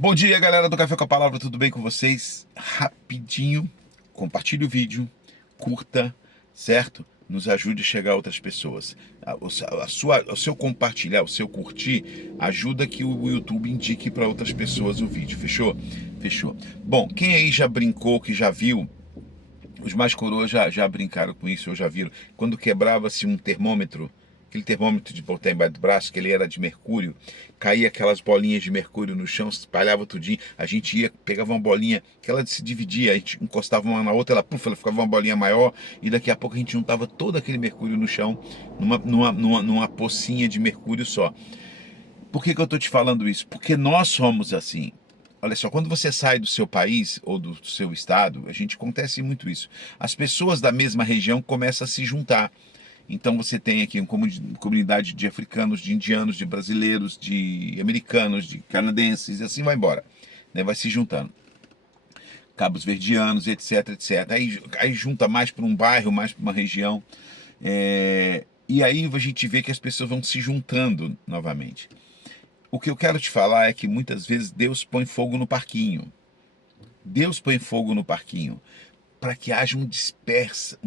Bom dia, galera do Café com a Palavra, tudo bem com vocês? Rapidinho, compartilhe o vídeo, curta, certo? Nos ajude a chegar a outras pessoas. O seu compartilhar, o seu curtir, ajuda que o YouTube indique para outras pessoas o vídeo, fechou? Fechou. Bom, quem aí já brincou, que já viu, os mais coroas já brincaram com isso, ou já viram, quando quebrava-se um termômetro, aquele termômetro de botar embaixo do braço, que ele era de mercúrio, caía aquelas bolinhas de mercúrio no chão, se espalhava tudinho, a gente ia, pegava uma bolinha, que ela se dividia, a gente encostava uma na outra, ela ficava uma bolinha maior, e daqui a pouco a gente juntava todo aquele mercúrio no chão, numa pocinha de mercúrio só. Por que eu estou te falando isso? Porque nós somos assim. Olha só, quando você sai do seu país ou do seu estado, acontece muito isso. As pessoas da mesma região começam a se juntar. Então você tem aqui uma comunidade de africanos, de indianos, de brasileiros, de americanos, de canadenses, e assim vai embora. Né? Vai se juntando. Cabos verdianos, etc, etc. Aí junta mais para um bairro, mais para uma região. E aí a gente vê que as pessoas vão se juntando novamente. O que eu quero te falar é que muitas vezes Deus põe fogo no parquinho. Deus põe fogo no parquinho para que haja um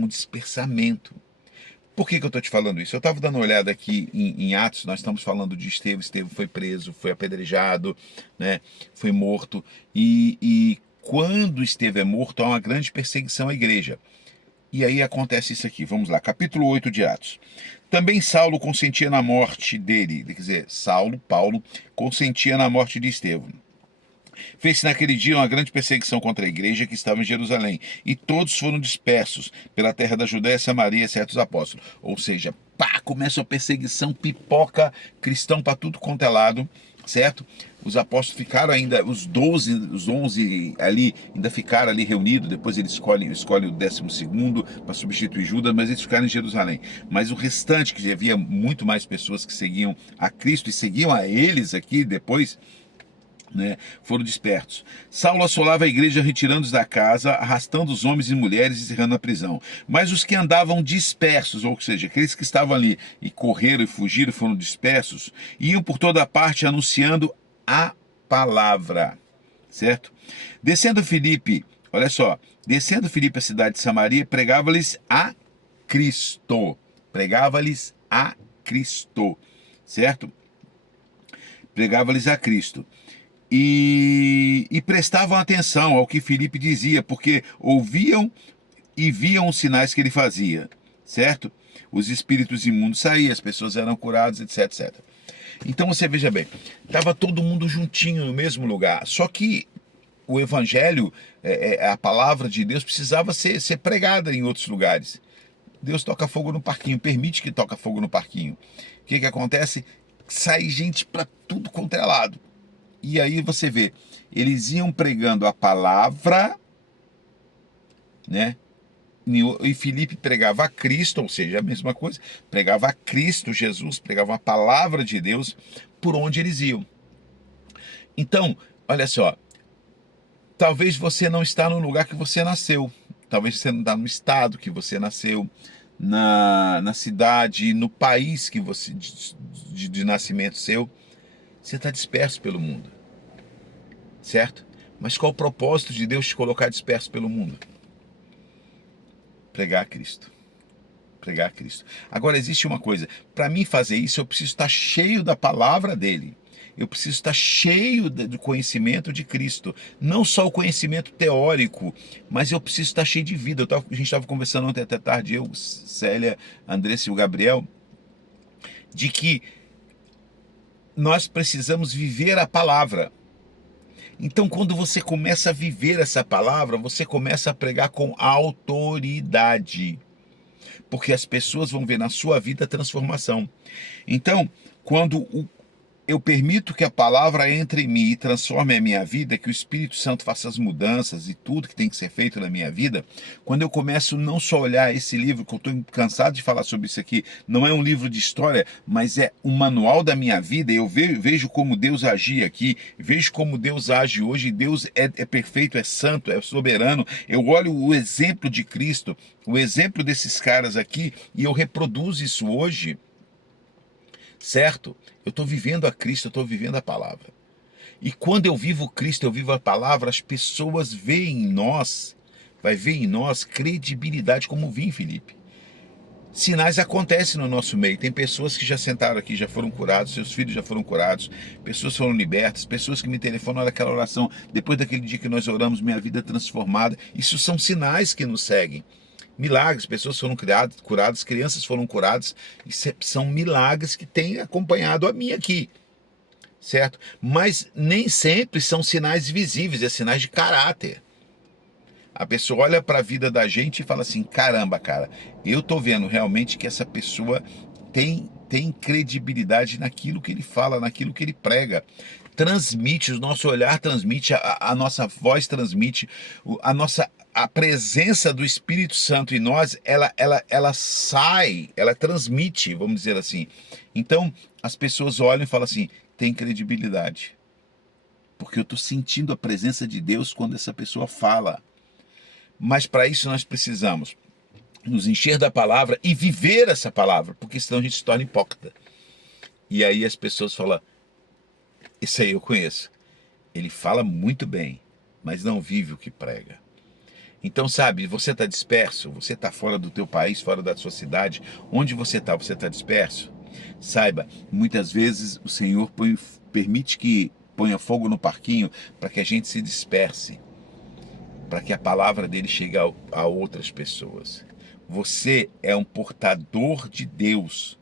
dispersamento. Por que eu estou te falando isso? Eu estava dando uma olhada aqui em Atos, nós estamos falando de Estevão. Estevão foi preso, foi apedrejado, né? Foi morto. E quando Estevão é morto, há uma grande perseguição à igreja. E aí acontece isso aqui, vamos lá, capítulo 8 de Atos. Também Saulo consentia na morte dele, quer dizer, Paulo, consentia na morte de Estevão. Fez-se naquele dia uma grande perseguição contra a igreja que estava em Jerusalém, e todos foram dispersos pela terra da Judéia, Samaria, certos apóstolos. Ou seja, pá, começa a perseguição, pipoca cristão para tudo quanto é lado, certo? Os apóstolos ficaram ainda, os 11 ali, ainda ficaram ali reunidos, depois eles escolhem o 12º para substituir Judas, mas eles ficaram em Jerusalém. Mas o restante, que havia muito mais pessoas que seguiam a Cristo e seguiam a eles aqui depois, né, foram dispersos. Saulo assolava a igreja, retirando-os da casa, arrastando os homens e mulheres e encerrando na prisão. Mas os que andavam dispersos, ou seja, aqueles que estavam ali e correram e fugiram, foram dispersos, iam por toda parte anunciando a palavra, certo? Descendo Filipe, olha só, descendo Filipe à cidade de Samaria, pregava-lhes a Cristo. Pregava-lhes a Cristo, certo? Pregava-lhes a Cristo. E prestavam atenção ao que Filipe dizia, porque ouviam e viam os sinais que ele fazia, certo? Os espíritos imundos saíam, as pessoas eram curadas, etc, etc. Então você veja bem, estava todo mundo juntinho no mesmo lugar, só que o evangelho, a palavra de Deus precisava ser pregada em outros lugares. Deus toca fogo no parquinho, permite que toque fogo no parquinho. O que acontece? Sai gente para tudo quanto é lado. E aí você vê, eles iam pregando a palavra, né? E Filipe pregava a Cristo, ou seja, a mesma coisa, pregava a Cristo Jesus, pregava a palavra de Deus por onde eles iam. Então, olha só, talvez você não está no lugar que você nasceu, talvez você não está no estado que você nasceu, na cidade, no país que você de nascimento seu, você está disperso pelo mundo. Certo? Mas qual o propósito de Deus te colocar disperso pelo mundo? Pregar a Cristo. Pregar a Cristo. Agora existe uma coisa, para mim fazer isso eu preciso estar cheio da palavra dele. Eu preciso estar cheio do conhecimento de Cristo. Não só o conhecimento teórico, mas eu preciso estar cheio de vida. A gente estava conversando ontem até tarde, eu, Célia, Andressa e o Gabriel, de que nós precisamos viver a palavra. Então, quando você começa a viver essa palavra, você começa a pregar com autoridade, porque as pessoas vão ver na sua vida a transformação. Então, quando eu permito que a palavra entre em mim e transforme a minha vida, que o Espírito Santo faça as mudanças e tudo que tem que ser feito na minha vida, quando eu começo não só a olhar esse livro, que eu estou cansado de falar sobre isso aqui, não é um livro de história, mas é um manual da minha vida, eu vejo como Deus agia aqui, vejo como Deus age hoje, Deus é perfeito, é santo, é soberano, eu olho o exemplo de Cristo, o exemplo desses caras aqui, e eu reproduzo isso hoje, certo? Eu estou vivendo a Cristo, eu estou vivendo a palavra. E quando eu vivo Cristo, eu vivo a palavra, as pessoas veem em nós, vai ver em nós credibilidade, como vi em Filipe. Sinais acontecem no nosso meio. Tem pessoas que já sentaram aqui, já foram curados, seus filhos já foram curados, pessoas foram libertas, pessoas que me telefonam naquela oração, depois daquele dia que nós oramos, minha vida é transformada. Isso são sinais que nos seguem. Milagres, pessoas foram curadas, crianças foram curadas. Isso são milagres que têm acompanhado a mim aqui, certo? Mas nem sempre são sinais visíveis, é sinais de caráter. A pessoa olha para a vida da gente e fala assim, caramba, cara, eu tô vendo realmente que essa pessoa tem credibilidade naquilo que ele fala, naquilo que ele prega. Transmite, o nosso olhar transmite, a nossa voz transmite, a presença do Espírito Santo em nós, ela sai, ela transmite, vamos dizer assim. Então, as pessoas olham e falam assim, tem credibilidade. Porque eu estou sentindo a presença de Deus quando essa pessoa fala. Mas para isso nós precisamos nos encher da palavra e viver essa palavra, porque senão a gente se torna hipócrita. E aí as pessoas falam, esse aí eu conheço. Ele fala muito bem, mas não vive o que prega. Então, sabe, você está disperso, você está fora do teu país, fora da sua cidade, onde você está disperso? Saiba, muitas vezes o Senhor permite que ponha fogo no parquinho para que a gente se disperse, para que a palavra dele chegue a outras pessoas. Você é um portador de Deus,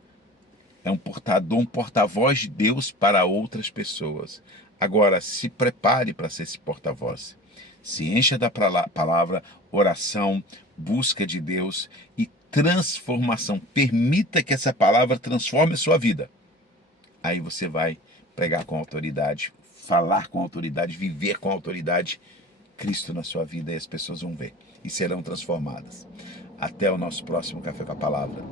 é um porta-voz de Deus para outras pessoas. Agora, se prepare para ser esse porta-voz. Se encha da palavra, oração, busca de Deus e transformação. Permita que essa palavra transforme a sua vida. Aí você vai pregar com autoridade, falar com autoridade, viver com autoridade, Cristo na sua vida, e as pessoas vão ver e serão transformadas. Até o nosso próximo Café com a Palavra.